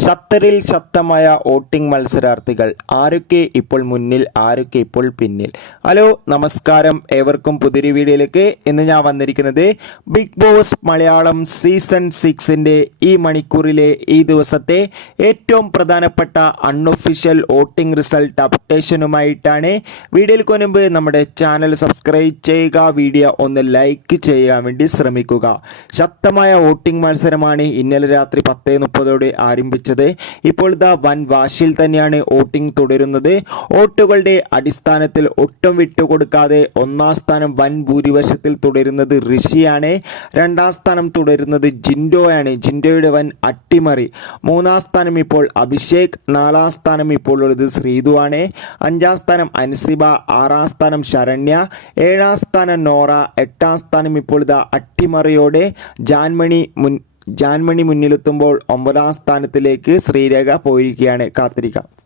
ഖത്തറിൽ ശക്തമായ വോട്ടിംഗ് മത്സരാർത്ഥികൾ. ആരൊക്കെ ഇപ്പോൾ മുന്നിൽ ആരൊക്കെ ഇപ്പോൾ പിന്നിൽ? ഹലോ നമസ്കാരം ഏവർക്കും പുതിയൊരു വീഡിയോയിലേക്ക്. ഇന്ന് ഞാൻ വന്നിരിക്കുന്നത് ബിഗ് ബോസ് മലയാളം സീസൺ സിക്സിന്റെ ഈ മണിക്കൂറിലെ ഈ ദിവസത്തെ ഏറ്റവും പ്രധാനപ്പെട്ട അൺഒഫീഷ്യൽ വോട്ടിംഗ് റിസൾട്ട് അപ്ഡേഷനുമായിട്ടാണ്. വീഡിയോയിൽ മുൻപ് നമ്മുടെ ചാനൽ സബ്സ്ക്രൈബ് ചെയ്യുക വീഡിയോ ഒന്ന് ലൈക്ക് ചെയ്യാൻ വേണ്ടി ശ്രമിക്കുക. ശക്തമായ വോട്ടിംഗ് മത്സരമാണ് ഇന്നലെ രാത്രി പത്ത് മുപ്പതോടെ ആരംഭിച്ചത്. ഇപ്പോൾ ഇതാ വൻ വാശിയിൽ തന്നെയാണ് വോട്ടിംഗ് തുടരുന്നത്. വോട്ടുകളുടെ അടിസ്ഥാനത്തിൽ ഒട്ടും വിട്ടുകൊടുക്കാതെ ഒന്നാം സ്ഥാനം വൻ ഭൂരിപക്ഷത്തിൽ തുടരുന്നത് ഋഷിയാണ്. രണ്ടാം സ്ഥാനം തുടരുന്നത് ജിൻഡോയാണ്. ജിൻഡോയുടെ വൻ അട്ടിമറി. മൂന്നാം സ്ഥാനം ഇപ്പോൾ അഭിഷേക് നാലാം സ്ഥാനം ഇപ്പോൾ ഉള്ളത് ശ്രീതുവാണ്. അഞ്ചാം സ്ഥാനം അൻസിബ ആറാം സ്ഥാനം ശരണ്യ ഏഴാം സ്ഥാനം നോറ എട്ടാം സ്ഥാനം ഇപ്പോൾ ഇതാ അട്ടിമറിയോടെ ജാൻമണി മുൻ ജാൻമണി മുന്നിലെത്തുമ്പോൾ ഒമ്പതാം സ്ഥാനത്തിലേക്ക് ശ്രീരേഖ പോയിരിക്കുകയാണ് കാത്തിരിക്കാം.